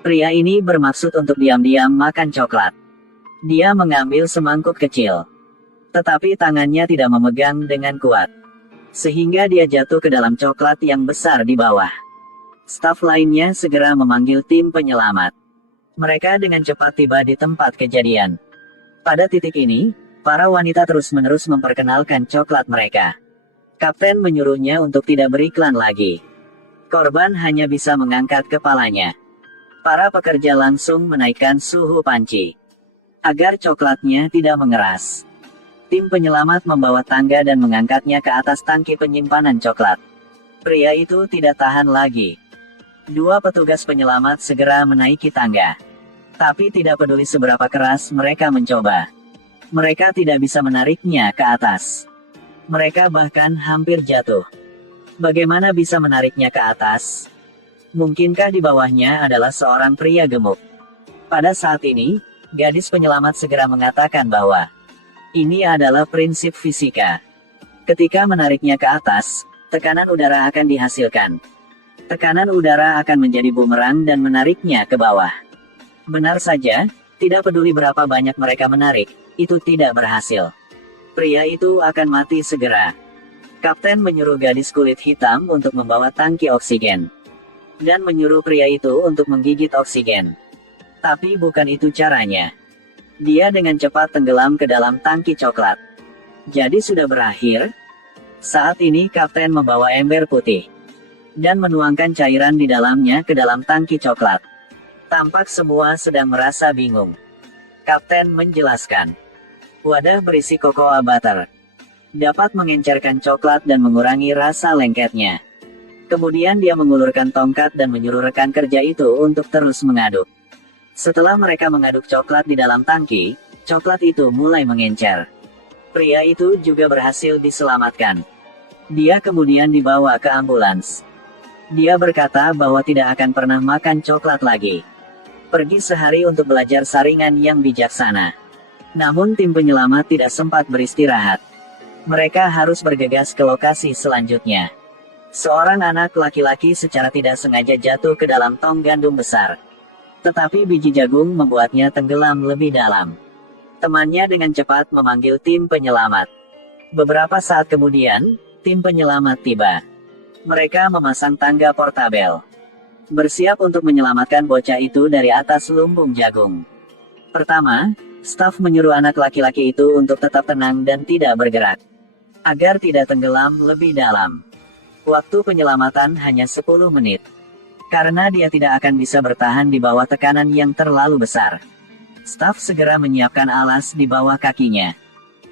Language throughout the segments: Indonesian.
Pria ini bermaksud untuk diam-diam makan coklat. Dia mengambil semangkuk kecil. Tetapi tangannya tidak memegang dengan kuat. Sehingga dia jatuh ke dalam coklat yang besar di bawah. Staf lainnya segera memanggil tim penyelamat. Mereka dengan cepat tiba di tempat kejadian. Pada titik ini, para wanita terus-menerus memperkenalkan coklat mereka. Kapten menyuruhnya untuk tidak beriklan lagi. Korban hanya bisa mengangkat kepalanya. Para pekerja langsung menaikkan suhu panci agar coklatnya tidak mengeras. Tim penyelamat membawa tangga dan mengangkatnya ke atas tangki penyimpanan coklat. Pria itu tidak tahan lagi. Dua petugas penyelamat segera menaiki tangga. Tapi tidak peduli seberapa keras mereka mencoba. Mereka tidak bisa menariknya ke atas. Mereka bahkan hampir jatuh. Bagaimana bisa menariknya ke atas? Mungkinkah di bawahnya adalah seorang pria gemuk? Pada saat ini, gadis penyelamat segera mengatakan bahwa ini adalah prinsip fisika. Ketika menariknya ke atas, tekanan udara akan dihasilkan. Tekanan udara akan menjadi bumerang dan menariknya ke bawah. Benar saja, tidak peduli berapa banyak mereka menarik, itu tidak berhasil. Pria itu akan mati segera. Kapten menyuruh gadis kulit hitam untuk membawa tangki oksigen. Dan menyuruh pria itu untuk menggigit oksigen. Tapi bukan itu caranya. Dia dengan cepat tenggelam ke dalam tangki coklat. Jadi sudah berakhir? Saat ini kapten membawa ember putih. Dan menuangkan cairan di dalamnya ke dalam tangki coklat. Tampak semua sedang merasa bingung. Kapten menjelaskan. Wadah berisi cocoa butter. Dapat mengencerkan coklat dan mengurangi rasa lengketnya. Kemudian dia mengulurkan tongkat dan menyuruh rekan kerja itu untuk terus mengaduk. Setelah mereka mengaduk coklat di dalam tangki, coklat itu mulai mengencer. Pria itu juga berhasil diselamatkan. Dia kemudian dibawa ke ambulans. Dia berkata bahwa tidak akan pernah makan coklat lagi. Pergi sehari untuk belajar saringan yang bijaksana. Namun tim penyelamat tidak sempat beristirahat. Mereka harus bergegas ke lokasi selanjutnya. Seorang anak laki-laki secara tidak sengaja jatuh ke dalam tong gandum besar. Tetapi biji jagung membuatnya tenggelam lebih dalam. Temannya dengan cepat memanggil tim penyelamat. Beberapa saat kemudian, tim penyelamat tiba. Mereka memasang tangga portabel. Bersiap untuk menyelamatkan bocah itu dari atas lumbung jagung. Pertama, staf menyuruh anak laki-laki itu untuk tetap tenang dan tidak bergerak. Agar tidak tenggelam lebih dalam. Waktu penyelamatan hanya 10 menit. Karena dia tidak akan bisa bertahan di bawah tekanan yang terlalu besar. Staf segera menyiapkan alas di bawah kakinya.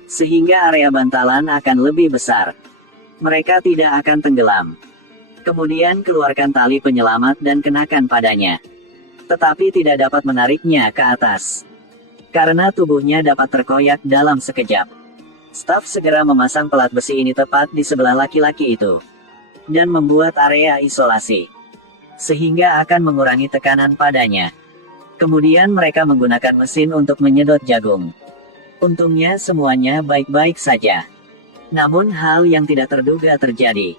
Sehingga area bantalan akan lebih besar. Mereka tidak akan tenggelam. Kemudian keluarkan tali penyelamat dan kenakan padanya. Tetapi tidak dapat menariknya ke atas. Karena tubuhnya dapat terkoyak dalam sekejap. Staf segera memasang pelat besi ini tepat di sebelah laki-laki itu. Dan membuat area isolasi. Sehingga akan mengurangi tekanan padanya. Kemudian mereka menggunakan mesin untuk menyedot jagung. Untungnya semuanya baik-baik saja. Namun hal yang tidak terduga terjadi.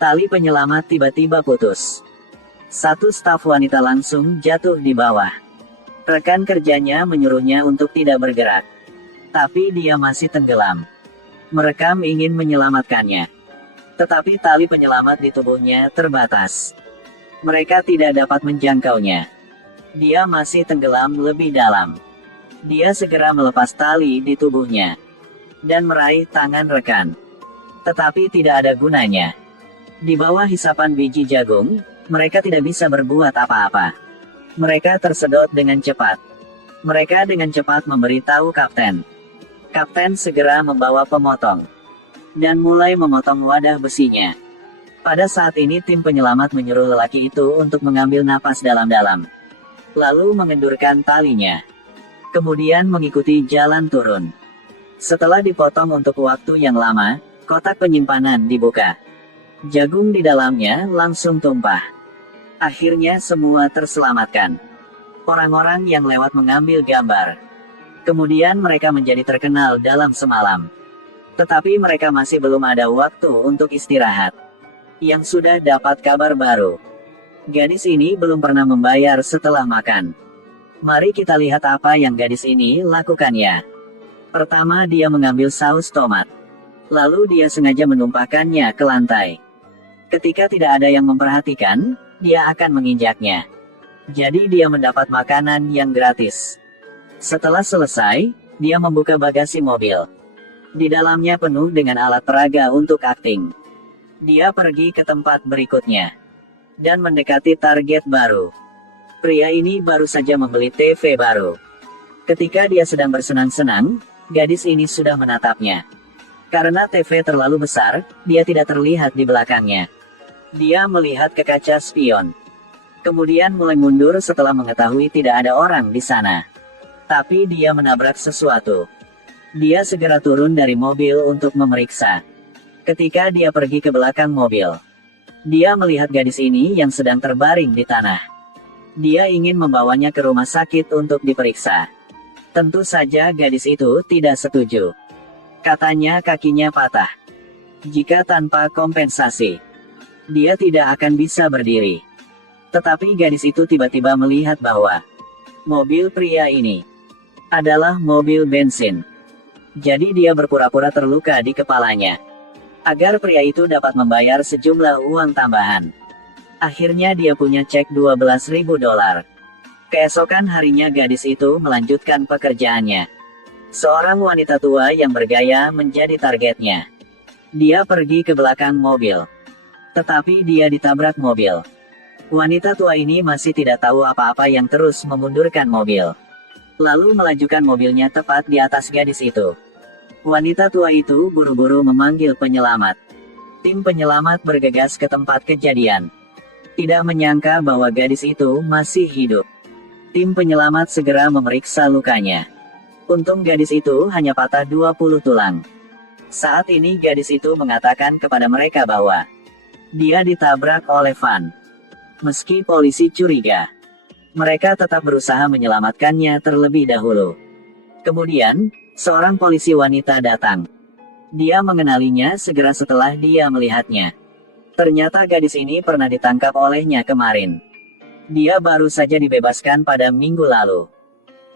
Tali penyelamat tiba-tiba putus. Satu staf wanita langsung jatuh di bawah. Rekan kerjanya menyuruhnya untuk tidak bergerak. Tapi dia masih tenggelam. Mereka ingin menyelamatkannya. Tetapi tali penyelamat di tubuhnya terbatas. Mereka tidak dapat menjangkaunya. Dia masih tenggelam lebih dalam. Dia segera melepas tali di tubuhnya. Dan meraih tangan rekan. Tetapi tidak ada gunanya. Di bawah hisapan biji jagung, mereka tidak bisa berbuat apa-apa. Mereka tersedot dengan cepat. Mereka dengan cepat memberitahu kapten. Kapten segera membawa pemotong. Dan mulai memotong wadah besinya. Pada saat ini tim penyelamat menyuruh lelaki itu untuk mengambil napas dalam-dalam. Lalu mengendurkan talinya. Kemudian mengikuti jalan turun. Setelah dipotong untuk waktu yang lama, kotak penyimpanan dibuka. Jagung di dalamnya langsung tumpah. Akhirnya semua terselamatkan. Orang-orang yang lewat mengambil gambar. Kemudian mereka menjadi terkenal dalam semalam. Tetapi mereka masih belum ada waktu untuk istirahat. Yang sudah dapat kabar baru. Gadis ini belum pernah membayar setelah makan. Mari kita lihat apa yang gadis ini lakukan ya. Pertama, dia mengambil saus tomat. Lalu dia sengaja menumpahkannya ke lantai. Ketika tidak ada yang memperhatikan, dia akan menginjaknya. Jadi dia mendapat makanan yang gratis. Setelah selesai, dia membuka bagasi mobil. Di dalamnya penuh dengan alat peraga untuk akting. Dia pergi ke tempat berikutnya dan mendekati target baru. Pria ini baru saja membeli TV baru. Ketika dia sedang bersenang-senang, gadis ini sudah menatapnya. Karena TV terlalu besar, dia tidak terlihat di belakangnya. Dia melihat ke kaca spion. Kemudian mulai mundur setelah mengetahui tidak ada orang di sana. Tapi dia menabrak sesuatu. Dia segera turun dari mobil untuk memeriksa. Ketika dia pergi ke belakang mobil, dia melihat gadis ini yang sedang terbaring di tanah. Dia ingin membawanya ke rumah sakit untuk diperiksa. Tentu saja gadis itu tidak setuju. Katanya kakinya patah. Jika tanpa kompensasi, dia tidak akan bisa berdiri. Tetapi gadis itu tiba-tiba melihat bahwa mobil pria ini adalah mobil bensin. Jadi dia berpura-pura terluka di kepalanya, agar pria itu dapat membayar sejumlah uang tambahan. Akhirnya dia punya cek $12.000. Keesokan harinya gadis itu melanjutkan pekerjaannya. Seorang wanita tua yang bergaya menjadi targetnya. Dia pergi ke belakang mobil. Tetapi dia ditabrak mobil. Wanita tua ini masih tidak tahu apa-apa yang terus memundurkan mobil. Lalu melajukan mobilnya tepat di atas gadis itu. Wanita tua itu buru-buru memanggil penyelamat. Tim penyelamat bergegas ke tempat kejadian. Tidak menyangka bahwa gadis itu masih hidup. Tim penyelamat segera memeriksa lukanya. Untung gadis itu hanya patah 20 tulang. Saat ini gadis itu mengatakan kepada mereka bahwa dia ditabrak oleh van. Meski polisi curiga, mereka tetap berusaha menyelamatkannya terlebih dahulu. Kemudian, seorang polisi wanita datang. Dia mengenalinya segera setelah dia melihatnya. Ternyata gadis ini pernah ditangkap olehnya kemarin. Dia baru saja dibebaskan pada minggu lalu.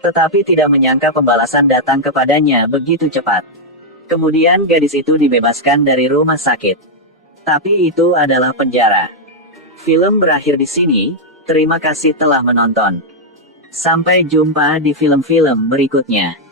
Tetapi tidak menyangka pembalasan datang kepadanya begitu cepat. Kemudian gadis itu dibebaskan dari rumah sakit. Tapi itu adalah penjara. Film berakhir di sini. Terima kasih telah menonton. Sampai jumpa di film-film berikutnya.